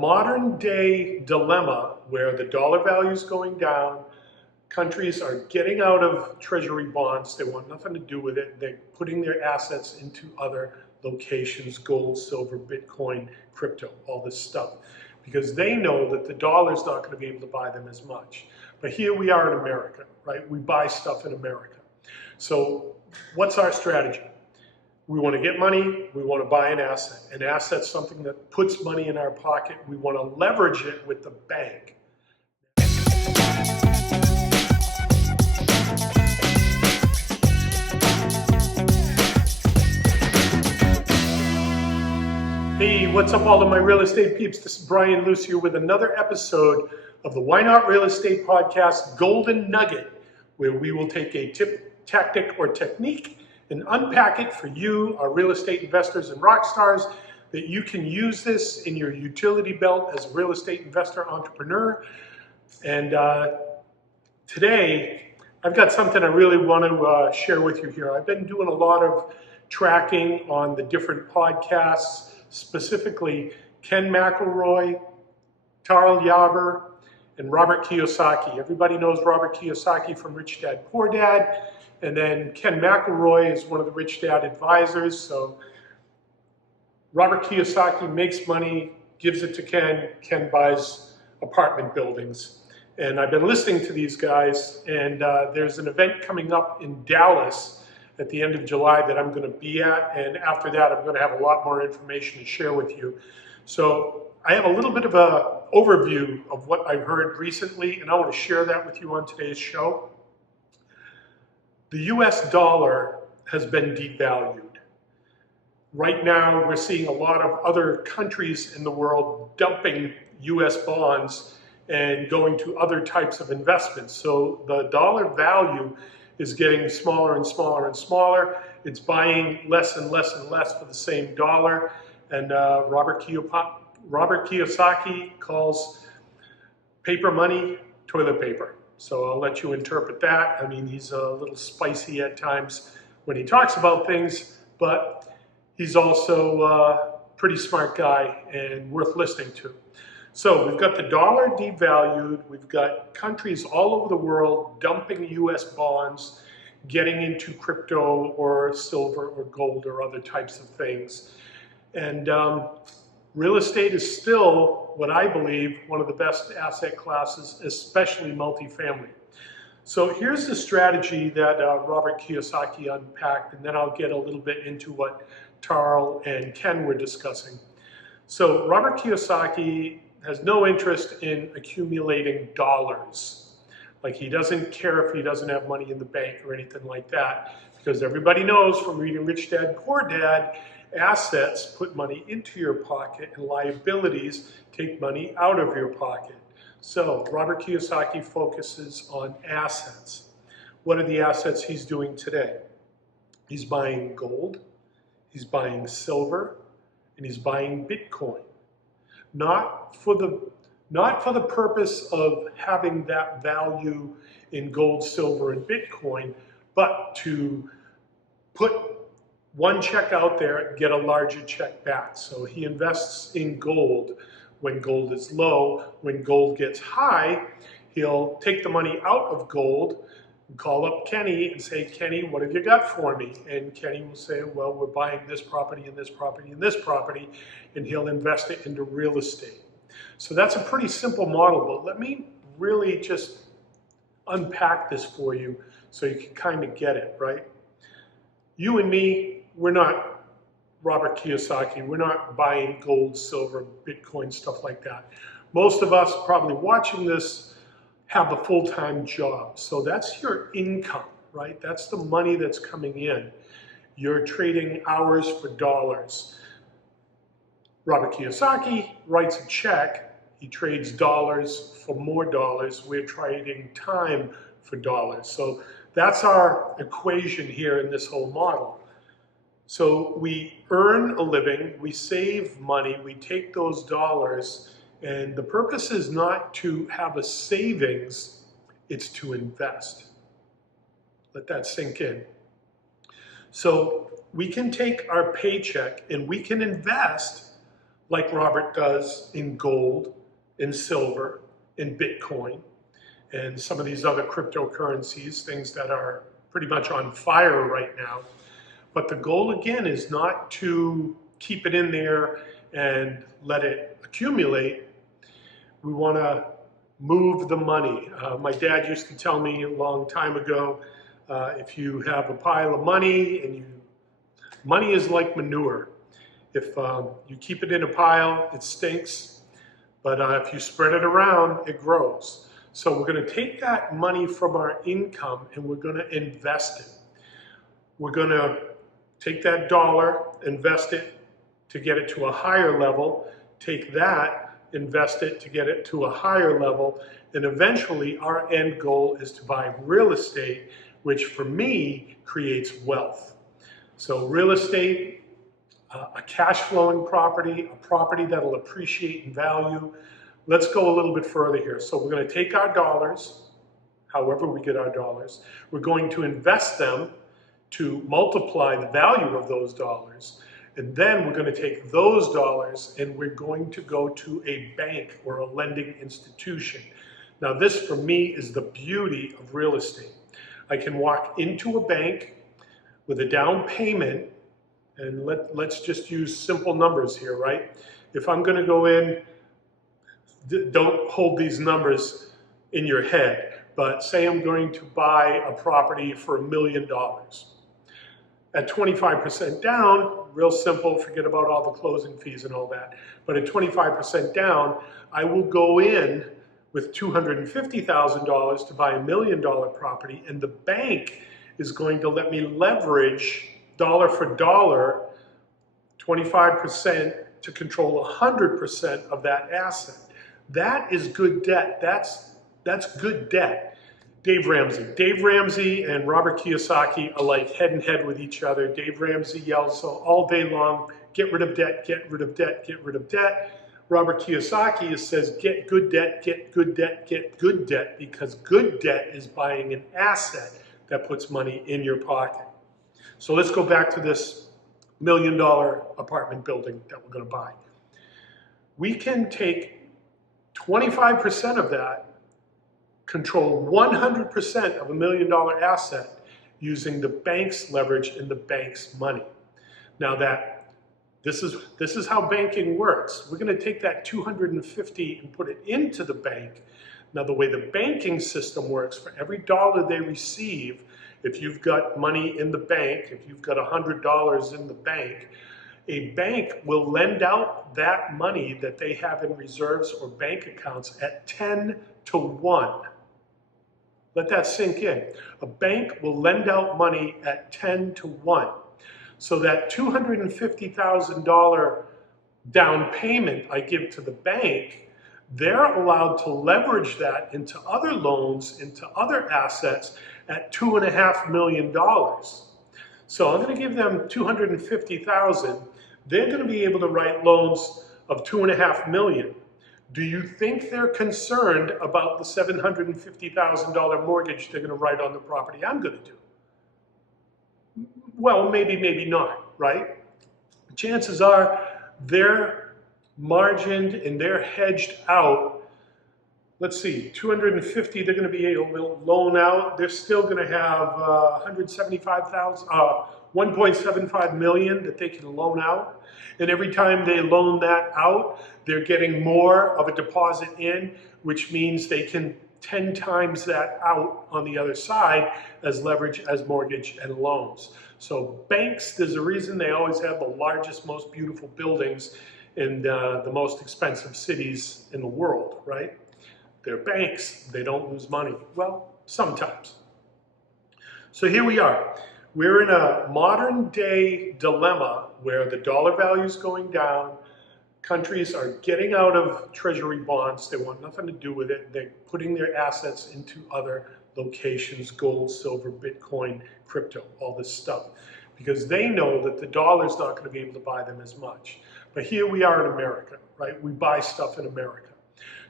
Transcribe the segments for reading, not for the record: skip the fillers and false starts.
modern day dilemma where the dollar value is going down, countries are getting out of treasury bonds, they want nothing to do with it, they're putting their assets into other locations, gold, silver, Bitcoin, crypto, all this stuff, because they know that the dollar is not going to be able to buy them as much. But here we are in America, right? We buy stuff in America. So what's our strategy? We want to get money, we want to buy an asset. An asset's something that puts money in our pocket. We want to leverage it with the bank. Hey, what's up all of my real estate peeps? This is Brian Lucier with another episode of the Why Not Real Estate Podcast Golden Nugget, where we will take a tip, tactic, or technique and unpack it for you, our real estate investors and rock stars, that you can use this in your utility belt as a real estate investor entrepreneur. And today, I've got something I really want to share with you here. I've been doing a lot of tracking on the different podcasts, specifically Ken McElroy, Tal Yaber, and Robert Kiyosaki. Everybody knows Robert Kiyosaki from Rich Dad, Poor Dad. And then Ken McElroy is one of the Rich Dad advisors. So Robert Kiyosaki makes money, gives it to Ken. Ken buys apartment buildings. And I've been listening to these guys, and there's an event coming up in Dallas at the end of July that I'm going to be at. And after that, I'm going to have a lot more information to share with you. So I have a little bit of an overview of what I've heard recently, and I want to share that with you on today's show. The US dollar has been devalued. Right now, we're seeing a lot of other countries in the world dumping US bonds and going to other types of investments. So the dollar value is getting smaller and smaller and smaller. It's buying less and less and less for the same dollar. And Robert Kiyosaki calls paper money toilet paper. So I'll let you interpret that. I mean, he's a little spicy at times when he talks about things, but he's also a pretty smart guy and worth listening to. So we've got the dollar devalued. We've got countries all over the world dumping US bonds, getting into crypto or silver or gold or other types of things. And real estate is still, what I believe, one of the best asset classes, especially multifamily. So here's the strategy that Robert Kiyosaki unpacked, and then I'll get a little bit into what Tal and Ken were discussing. So Robert Kiyosaki has no interest in accumulating dollars. Like, he doesn't care if he doesn't have money in the bank or anything like that, because everybody knows from reading Rich Dad, Poor Dad, assets put money into your pocket and liabilities take money out of your pocket. So Robert Kiyosaki focuses on assets. What are the assets he's doing today? He's buying gold, he's buying silver, and he's buying Bitcoin. Not for the purpose of having that value in gold, silver, and Bitcoin, but to put one check out there, get a larger check back. So he invests in gold when gold is low. When gold gets high, he'll take the money out of gold and call up Kenny and say, Kenny, what have you got for me? And Kenny will say, well, we're buying this property and this property and this property, and he'll invest it into real estate. So that's a pretty simple model, but let me really just unpack this for you so you can kind of get it, right? You and me, we're not Robert Kiyosaki. We're not buying gold, silver, Bitcoin, stuff like that. Most of us probably watching this have a full-time job. So that's your income, right? That's the money that's coming in. You're trading hours for dollars. Robert Kiyosaki writes a check. He trades dollars for more dollars. We're trading time for dollars. So that's our equation here in this whole model. So we earn a living, we save money, we take those dollars, and the purpose is not to have a savings, it's to invest. Let that sink in. So we can take our paycheck and we can invest like Robert does in gold, in silver, in Bitcoin, and some of these other cryptocurrencies, things that are pretty much on fire right now. But the goal, again, is not to keep it in there and let it accumulate. We want to move the money. My dad used to tell me a long time ago, if you have a pile of money and money is like manure. If you keep it in a pile, it stinks, but if you spread it around, it grows. So we're going to take that money from our income and we're going to invest it. We're going to take that dollar, invest it to get it to a higher level, take that, invest it to get it to a higher level, and eventually our end goal is to buy real estate, which for me creates wealth. So real estate, a cash flowing property, a property that'll appreciate in value. Let's go a little bit further here. So we're going to take our dollars, however we get our dollars, we're going to invest them to multiply the value of those dollars. And then we're going to take those dollars and we're going to go to a bank or a lending institution. Now this for me is the beauty of real estate. I can walk into a bank with a down payment, and let's just use simple numbers here, right? If I'm going to go in, don't hold these numbers in your head, but say I'm going to buy a property for $1 million. At 25% down, real simple, forget about all the closing fees and all that, but at 25% down, I will go in with $250,000 to buy $1 million property, and the bank is going to let me leverage dollar for dollar 25% to control 100% of that asset. That is good debt. That's good debt. Dave Ramsey and Robert Kiyosaki are like head and head with each other. Dave Ramsey yells all day long, get rid of debt, get rid of debt, get rid of debt. Robert Kiyosaki says, get good debt, get good debt, get good debt, because good debt is buying an asset that puts money in your pocket. So let's go back to this $1 million apartment building that we're going to buy. We can take 25% of that, control 100% of $1 million asset using the bank's leverage and the bank's money. Now this is how banking works. We're going to take that 250 and put it into the bank. Now the way the banking system works, for every dollar they receive, if you've got money in the bank, if you've got $100 in the bank, a bank will lend out that money that they have in reserves or bank accounts at 10 to 1. Let that sink in. A bank will lend out money at 10 to 1. So that $250,000 down payment I give to the bank, they're allowed to leverage that into other loans, into other assets at $2.5 million. So I'm going to give them $250,000. They're going to be able to write loans of $2.5 million. Do you think they're concerned about the $750,000 mortgage they're going to write on the property I'm going to do? Well, maybe, maybe not, right? Chances are they're margined and they're hedged out. Let's see, 250 they're going to be able to loan out. They're still going to have 1.75 million that they can loan out. And every time they loan that out, they're getting more of a deposit in, which means they can 10 times that out on the other side as leverage, as mortgage and loans. So banks, there's a reason they always have the largest, most beautiful buildings in the most expensive cities in the world, right? They're banks, they don't lose money. Well, sometimes. So here we are. We're in a modern day dilemma where the dollar value is going down. Countries are getting out of treasury bonds. They want nothing to do with it. They're putting their assets into other locations, gold, silver, Bitcoin, crypto, all this stuff, because they know that the dollar's not going to be able to buy them as much. But here we are in America, right? We buy stuff in America.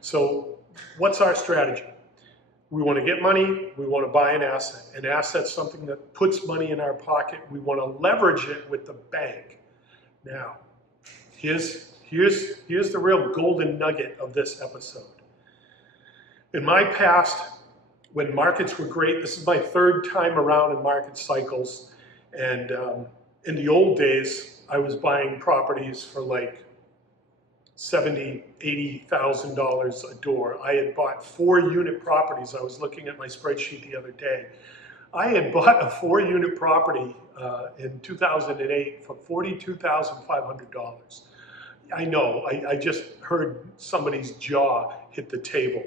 So what's our strategy? We want to get money, we want to buy an asset. An asset's something that puts money in our pocket. We want to leverage it with the bank. Now, here's Here's the real golden nugget of this episode. In my past, when markets were great, this is my third time around in market cycles, and in the old days, I was buying properties for like $70,000, $80,000 a door. I had bought 4-unit properties. I was looking at my spreadsheet the other day. I had bought a 4-unit property in 2008 for $42,500. I know, I just heard somebody's jaw hit the table.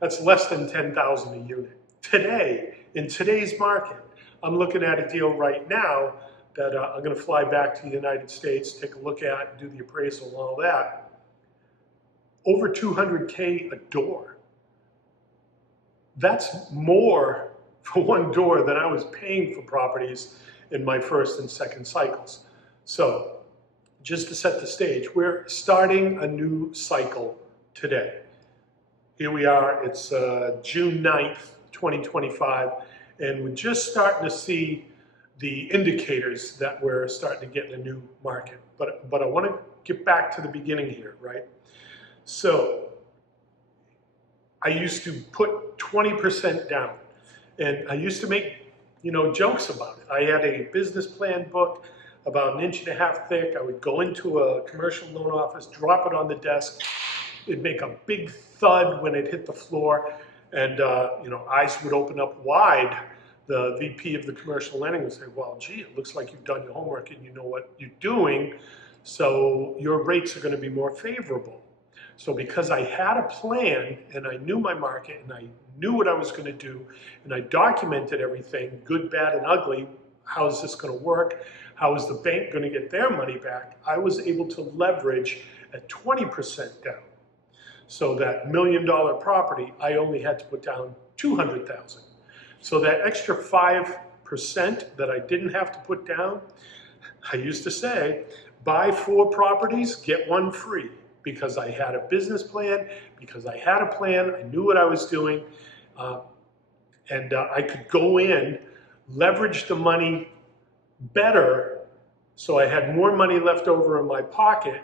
That's less than $10,000 a unit. Today, in today's market, I'm looking at a deal right now that I'm gonna fly back to the United States, take a look at, do the appraisal and all that. Over $200K a door. That's more for one door than I was paying for properties in my first and second cycles. So, just to set the stage, we're starting a new cycle today. Here we are, it's June 9th, 2025, and we're just starting to see the indicators that we're starting to get in a new market. But I want to get back to the beginning here, right? So, I used to put 20% down, and I used to make, jokes about it. I had a business plan book about 1.5 inches thick. I would go into a commercial loan office, drop it on the desk. It'd make a big thud when it hit the floor, and eyes would open up wide. The VP of the commercial lending would say, well, gee, it looks like you've done your homework and you know what you're doing, so your rates are going to be more favorable. So because I had a plan and I knew my market and I knew what I was going to do and I documented everything, good, bad, and ugly, how is this going to work? How is the bank going to get their money back? I was able to leverage at 20% down. So that $1 million property, I only had to put down $200,000. So that extra 5% that I didn't have to put down, I used to say, buy 4 properties, get 1 free, because I had a business plan, because I had a plan, I knew what I was doing, and I could go in, leverage the money better, so I had more money left over in my pocket.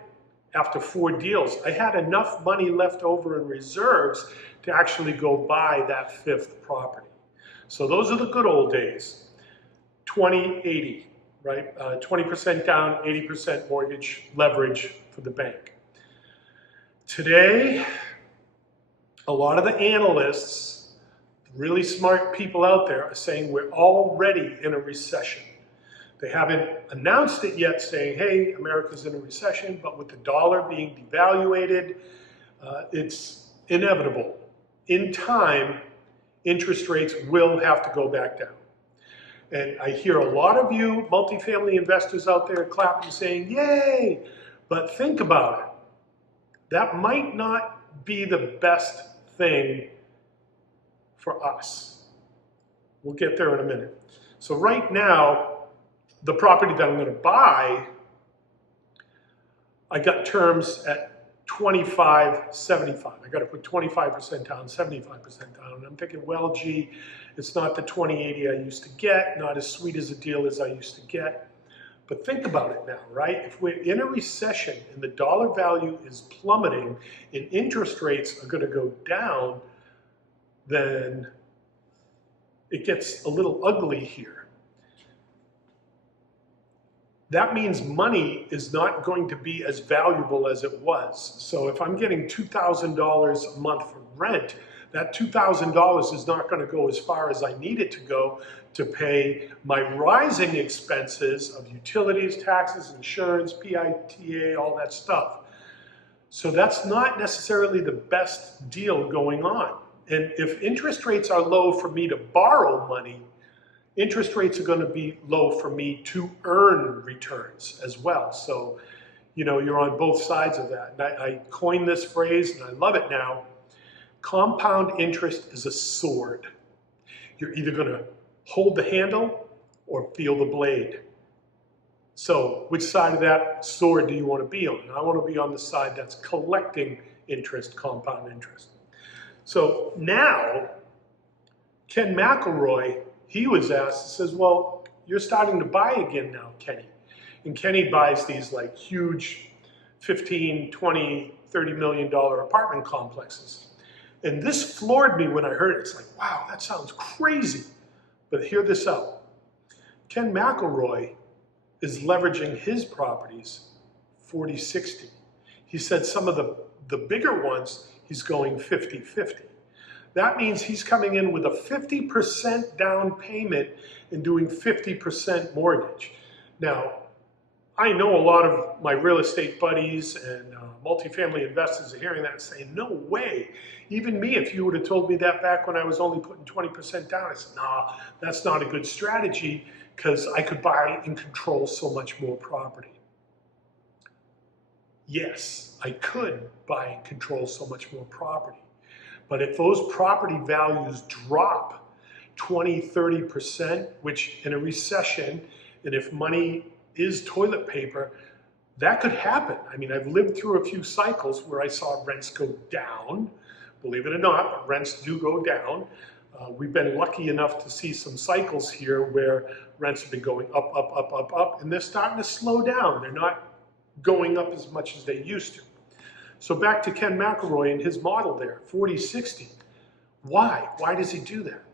After 4 deals, I had enough money left over in reserves to actually go buy that 5th property. So those are the good old days. 20-80, right? 20% down, 80% mortgage leverage for the bank. Today, a lot of the analysts, really smart people out there, are saying we're already in a recession. They haven't announced it yet, saying, hey, America's in a recession, but with the dollar being devaluated, it's inevitable. In time, interest rates will have to go back down. And I hear a lot of you multifamily investors out there clapping, saying, yay! But think about it. That might not be the best thing for us. We'll get there in a minute. So right now, the property that I'm going to buy, I got terms at 25-75. I got to put 25% down, 75% down. And I'm thinking, well, gee, it's not the 20-80 I used to get, not as sweet as a deal as I used to get. But think about it now, right? If we're in a recession and the dollar value is plummeting and interest rates are going to go down, then it gets a little ugly here. That means money is not going to be as valuable as it was. So if I'm getting $2,000 a month for rent, that $2,000 is not going to go as far as I need it to go to pay my rising expenses of utilities, taxes, insurance, PITA, all that stuff. So that's not necessarily the best deal going on. And if interest rates are low for me to borrow money, interest rates are going to be low for me to earn returns as well. So, you're on both sides of that. And I coined this phrase, and I love it now. Compound interest is a sword. You're either going to hold the handle or feel the blade. So, which side of that sword do you want to be on? I want to be on the side that's collecting interest, compound interest. So now, Ken McElroy, he was asked, says, well, you're starting to buy again now, Kenny. And Kenny buys these like huge 15, 20, $30 million apartment complexes. And this floored me when I heard it. It's like, wow, that sounds crazy. But hear this out. Ken McElroy is leveraging his properties 40-60. He said some of the bigger ones, he's going 50-50. That means he's coming in with a 50% down payment and doing 50% mortgage. Now, I know a lot of my real estate buddies and multifamily investors are hearing that and saying, no way. Even me, if you would have told me that back when I was only putting 20% down, I said, nah, that's not a good strategy because I could buy and control so much more property. Yes, I could buy and control so much more property. But if those property values drop 20, 30%, which in a recession, and if money is toilet paper, that could happen. I mean, I've lived through a few cycles where I saw rents go down, believe it or not, but rents do go down. We've been lucky enough to see some cycles here where rents have been going up, up, up, up, up, and they're starting to slow down. They're not going up as much as they used to. So back to Ken McElroy and his model there, 40-60. Why? Why does he do that?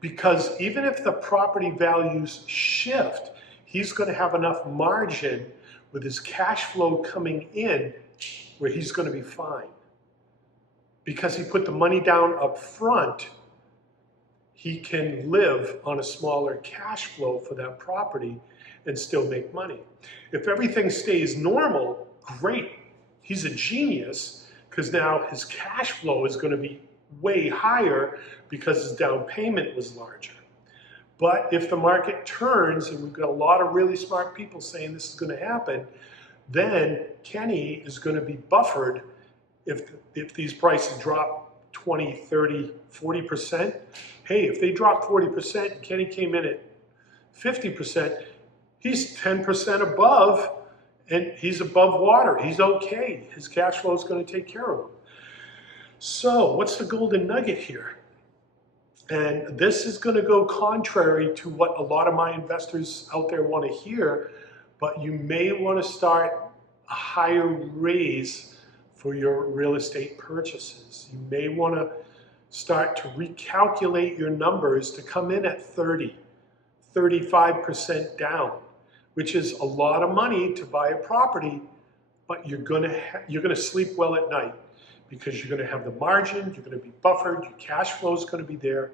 Because even if the property values shift, he's going to have enough margin with his cash flow coming in where he's going to be fine. Because he put the money down up front, he can live on a smaller cash flow for that property and still make money. If everything stays normal, great. He's a genius because now his cash flow is going to be way higher because his down payment was larger. But if the market turns, and we've got a lot of really smart people saying this is going to happen, then Kenny is going to be buffered if these prices drop 20, 30, 40%. Hey, if they drop 40% and Kenny came in at 50%, he's 10% above and he's above water. He's okay. His cash flow is going to take care of him. So what's the golden nugget here? And this is going to go contrary to what a lot of my investors out there want to hear, but you may want to start a higher raise for your real estate purchases. You may want to start to recalculate your numbers to come in at 30, 35% down, which is a lot of money to buy a property, but you're going to sleep well at night because you're going to have the margin, you're going to be buffered, your cash flow is going to be there,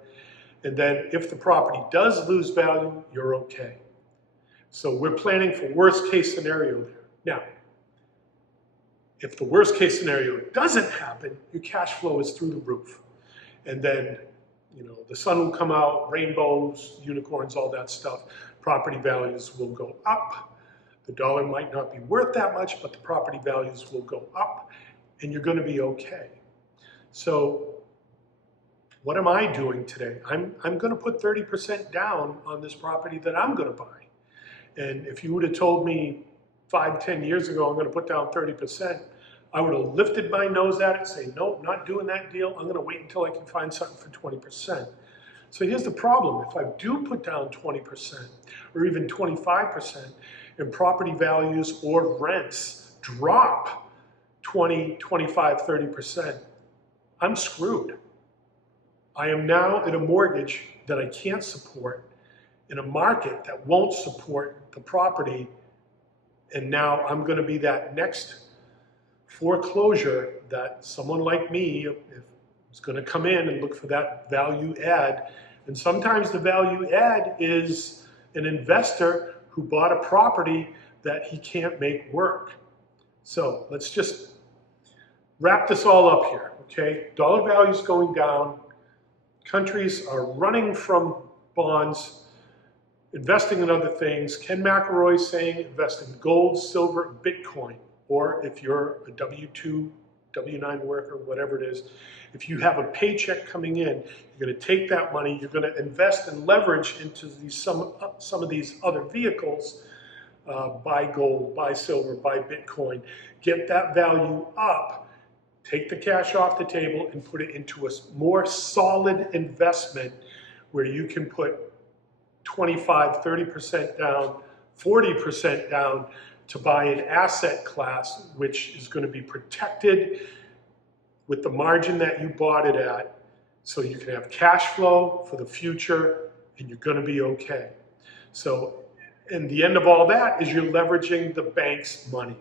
and then if the property does lose value, you're okay. So we're planning for worst case scenario there. Now, if the worst case scenario doesn't happen, your cash flow is through the roof. And then, the sun will come out, rainbows, unicorns, all that stuff. Property values will go up. The dollar might not be worth that much, but the property values will go up and you're going to be okay. So what am I doing today? I'm going to put 30% down on this property that I'm going to buy. And if you would have told me 5, 10 years ago, I'm going to put down 30%, I would have lifted my nose at it and say, nope, not doing that deal. I'm going to wait until I can find something for 20%. So here's the problem. If I do put down 20% or even 25% and property values or rents drop 20, 25, 30%, I'm screwed. I am now at a mortgage that I can't support in a market that won't support the property. And now I'm going to be that next foreclosure that someone like me is going to come in and look for that value add. And sometimes the value add is an investor who bought a property that he can't make work. So let's just wrap this all up here, okay? Dollar value is going down. Countries are running from bonds, investing in other things. Ken McElroy is saying invest in gold, silver, Bitcoin. Or if you're a W-2, W-9 worker, whatever it is, if you have a paycheck coming in, you're going to take that money, you're going to invest and leverage into some of these other vehicles, buy gold, buy silver, buy Bitcoin, get that value up, take the cash off the table and put it into a more solid investment where you can put 25, 30% down, 40% down, to buy an asset class which is going to be protected with the margin that you bought it at, so you can have cash flow for the future and you're going to be okay. So, and the end of all that is you're leveraging the bank's money.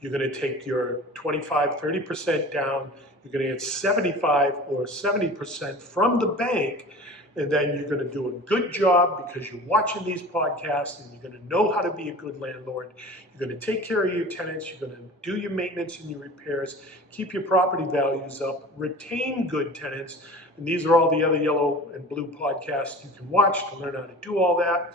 You're going to take your 25, 30% down, you're going to get 75 or 70% from the bank, and then you're going to do a good job because you're watching these podcasts and you're going to know how to be a good landlord. You're going to take care of your tenants, you're going to do your maintenance and your repairs, keep your property values up, retain good tenants, and these are all the other yellow and blue podcasts you can watch to learn how to do all that,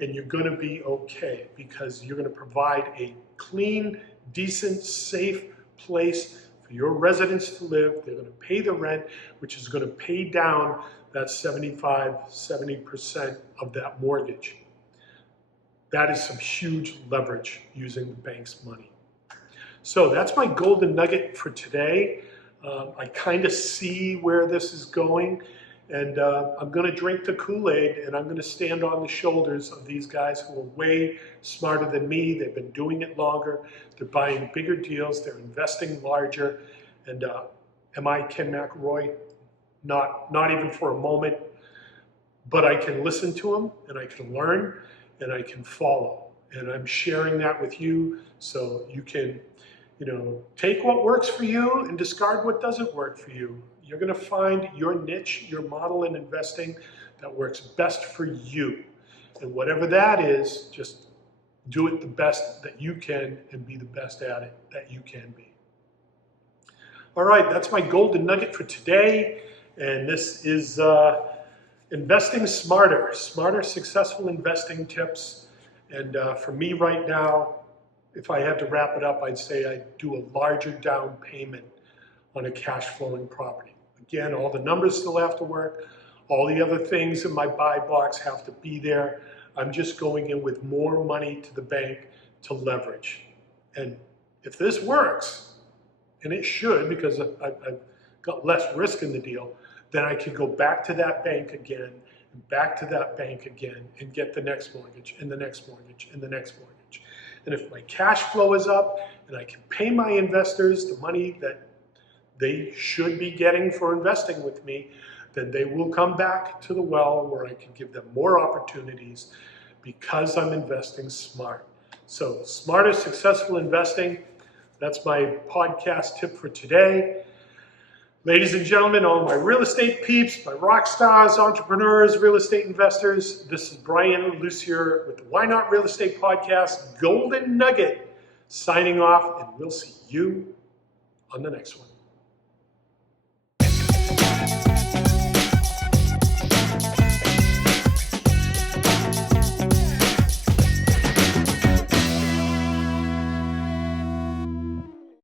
and you're going to be okay because you're going to provide a clean, decent, safe place for your residents to live. They're going to pay the rent, which is going to pay down that 75, 70% of that mortgage. That is some huge leverage using the bank's money. So that's my golden nugget for today. I kind of see where this is going, and I'm going to drink the Kool-Aid, and I'm going to stand on the shoulders of these guys who are way smarter than me. They've been doing it longer. They're buying bigger deals. They're investing larger. And am I Ken McElroy? Not even for a moment. But I can listen to them, and I can learn, and I can follow. And I'm sharing that with you so you can, take what works for you and discard what doesn't work for you. You're going to find your niche, your model in investing that works best for you. And whatever that is, just do it the best that you can and be the best at it that you can be. All right, that's my golden nugget for today. And this is investing smarter, successful investing tips. And for me right now, if I had to wrap it up, I'd say I'd do a larger down payment on a cash flowing property. Again, all the numbers still have to work. All the other things in my buy box have to be there. I'm just going in with more money to the bank to leverage. And if this works, and it should because I've got less risk in the deal, then I can go back to that bank again, and back to that bank again, and get the next mortgage, and the next mortgage, and the next mortgage. And if my cash flow is up, and I can pay my investors the money that they should be getting for investing with me, then they will come back to the well where I can give them more opportunities because I'm investing smart. So smarter, successful investing, that's my podcast tip for today. Ladies and gentlemen, all my real estate peeps, my rock stars, entrepreneurs, real estate investors, this is Brian Lucier with the Why Not Real Estate Podcast, Golden Nugget, signing off, and we'll see you on the next one.